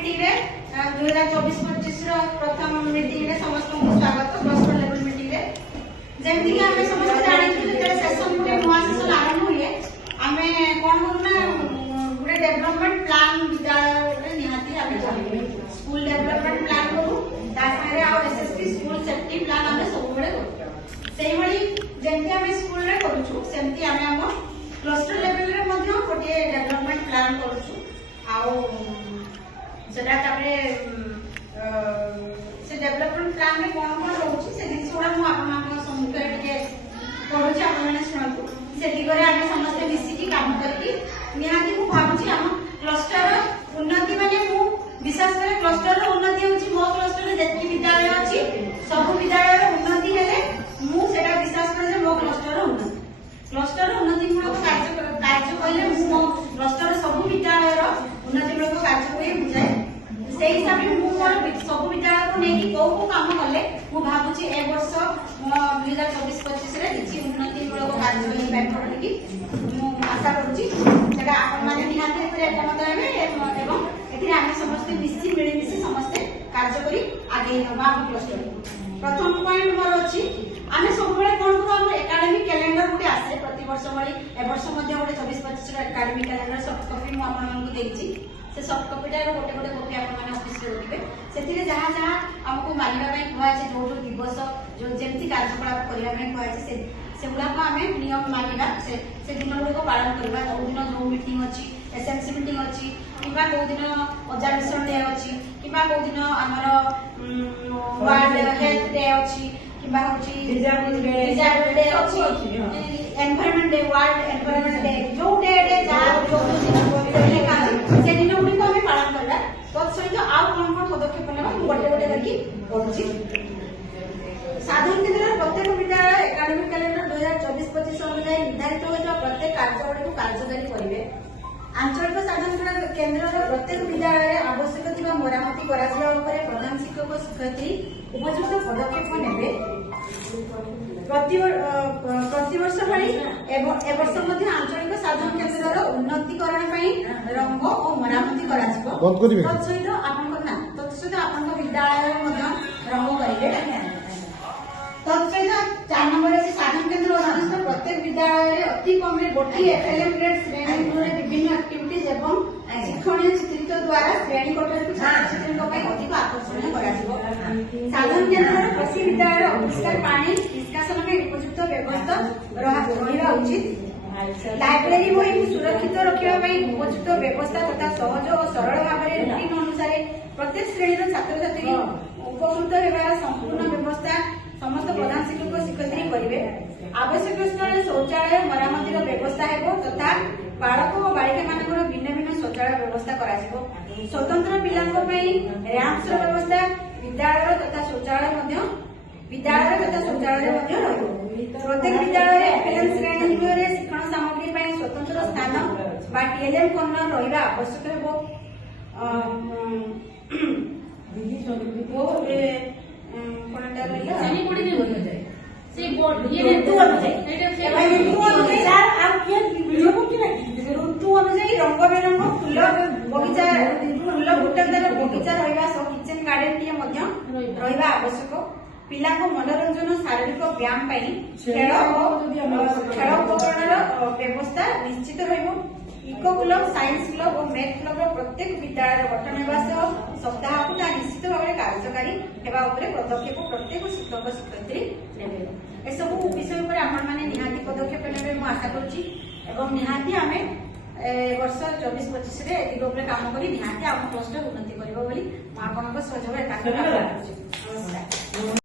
Meeting 2024-25 प्रथम meeting रे समस्त को स्वागत क्लस्टर लेवल मीटिंग रे जेमति कि हमें समस्त जानिछु जे सेशन गुटे नवा सेशन आरंभ हुए हमें कोन करना गुटे डेवलपमेंट प्लान विद्यालय रे निहाती हमें चाहिए स्कूल डेवलपमेंट प्लान करू तारे आ एसएसटी स्कूल सेफ्टी प्लान हमें सब बेले करू सेही भली जेमति हमें स्कूल रे करूछु सेमति हमें हम क्लस्टर लेवल रे मध्ये गोटे डेवलपमेंट प्लान करूछु आउ सेटा तापरे से डेवलपमेंट प्लान में कोन कोन रहउछि से जिस गुडा मु आपन आपन सम्मुख टिके पढुछि आपन माने सुनतु सेठी करे आमे समस्त मिसी की काम करकी निहाती मु भाबुछि हम क्लस्टर उन्नति माने मु विशेष करे क्लस्टर रो उन्नति होछि मो क्लस्टर रे जेति विद्यालय अछि सब विद्यालय रो उन्नति हेले मु सेटा विशेष करे जे मो क्लस्टर रो उन्नति मूलक कार्य कहले मु क्लस्टर सब विद्यालय रो उन्नति मूलक कार्य कोई बुझाए से हिसाब से मु मोर सब विद्यालय को नेकी को काम कले मु भाबुची ए वर्ष 2024-25 रे किछि उन्नति मूलक कार्य होई पाइबो कि मु आशा करूची सेटा आपन माने निहाते रे एकमत हेबे एवं एथिरे आमे समस्त मिसी मिली मिसी समस्त कार्य करी आगे नबा क्लस्टर प्रथम पॉइंट मोर अछि आमे सब बेले कोन को हमर एकेडमिक कैलेंडर गुटे आसे प्रति वर्ष भली ए वर्ष मध्ये गुटे 24-25 रे एकेडमिक कैलेंडर सॉफ्ट कॉपी मु आपन मानकु देछि से सॉफ्ट कॉपी रे गोटे गोटे कॉपी आपन माने ऑफिस रे रखिबे सेतिरे जहां जहां हमको मानिबा पई कहै छै जो जो दिवस जो जेमति कार्यकलाप करिया पई कहै छै से गुला को हमें नियम मानिबा से दिन को पालन करबा जो दिन जो मीटिंग अछि एसएमसी मीटिंग अछि किबा को दिन ऑब्जर्वेशन डे अछि किबा को दिन हमर वर्ल्ड हेल्थ डे अछि किबा होछि डिजास्टर डे अछि environment day world environment day जो डे जा जो से दिन गुडी को हमें पालन करबा तत सहित आ कोन कोन पदक्षेप लेबा गोटे गोटे करके पढुछि साधारण केंद्र प्रत्येक विद्यालय एकेडमिक कैलेंडर 2024-25 अनुसार निर्धारित होइता प्रत्येक कार्यक्रम को कार्यकारी करिवे आंचलिक साधारण केंद्र प्रत्येक विद्यालय आवश्यक थिबा मरामती कराजिबा उपरे प्रधान शिक्षक शिक्षयित्री उपयुक्त पदक्षेप नेबे प्रतिवर्ष भली ए वर्ष मध्ये आंचलिक साधारण केंद्र उन्नतिकरण पई रंग और मरामती कराजिबो तत सहित आपन ना तत सहित आपन विद्यालय मध्ये रंग करिवे तत्सहित 4 नंबर से साधन केंद्र अधीनस्थ प्रत्येक विद्यालय अति कम गोटी एफएलएम ग्रेड श्रेणी विभिन्न एक्टिविटीज एवं शिक्षणीय चित्रित द्वारा श्रेणी कोठरी को छात्रछात्री पई अधिक आकर्षणीय कराजिबो साधन केंद्र प्रति विद्यालय अपरिष्कार पानी निष्कासन में उपयुक्त व्यवस्था रहिबा उचित लाइब्रेरी बही सुरक्षित रखिबा पई उपयुक्त व्यवस्था तथा सहज और सरल भाबरे रूटीन अनुसार प्रत्येक श्रेणीर छात्र छात्री उपकृत हेबार संपूर्ण व्यवस्था समस्त प्रधान शिक्षक शिक्षयित्री करिवे आवश्यक स्थल शौचालय मरामती व्यवस्था हेबो तथा बालक और बालिका मानकर भिन्न भिन्न शौचालय व्यवस्था कराजिबो स्वतंत्र पिलांको पई रैंप्स व्यवस्था विद्यालय तथा शौचालय मध्ये रहइबो प्रत्येक विद्यालय एफएलएम श्रेणी रे शिक्षण सामग्री पई स्वतंत्र स्थान बा टीएलएम कॉर्नर रहिबा आवश्यक हेबो कोनटा रहिला सेमी कोडी ने होय जाय से बोर्ड ये ऋतु अनुसार भाई ऋतु अनुसार यार आप के वीडियो को कि ऋतु अनुसार रंग बेरंग फूल बगीचा फूल बुटंदर बगीचा रहिबा सो किचन गार्डन टिए मध्ये रहिबा आवश्यक पिला को मनोरंजन शारीरिक व्यायाम पई खेल उपकरण व्यवस्था निश्चित रहिबो इको क्लब साइंस क्लब और मैथ क्लब प्रत्येक विद्यालय गठन हेबा सह सप्ताह को निश्चित भाव में कार्यकारी हेबा उपरे पदक्षेप प्रत्येक शिक्षक शिक्षयित्री नेबे ए सब विषय पर आपण माने निहाती पदक्षेप नेबे मु आशा करूची एवं निहाती हमें वर्ष 24-25 रे एदिग उपरे काम करी निहाती हम क्लस्टर उन्नति करबो बोली म आपनको सहयोग एकाग्र करूची नमस्कार।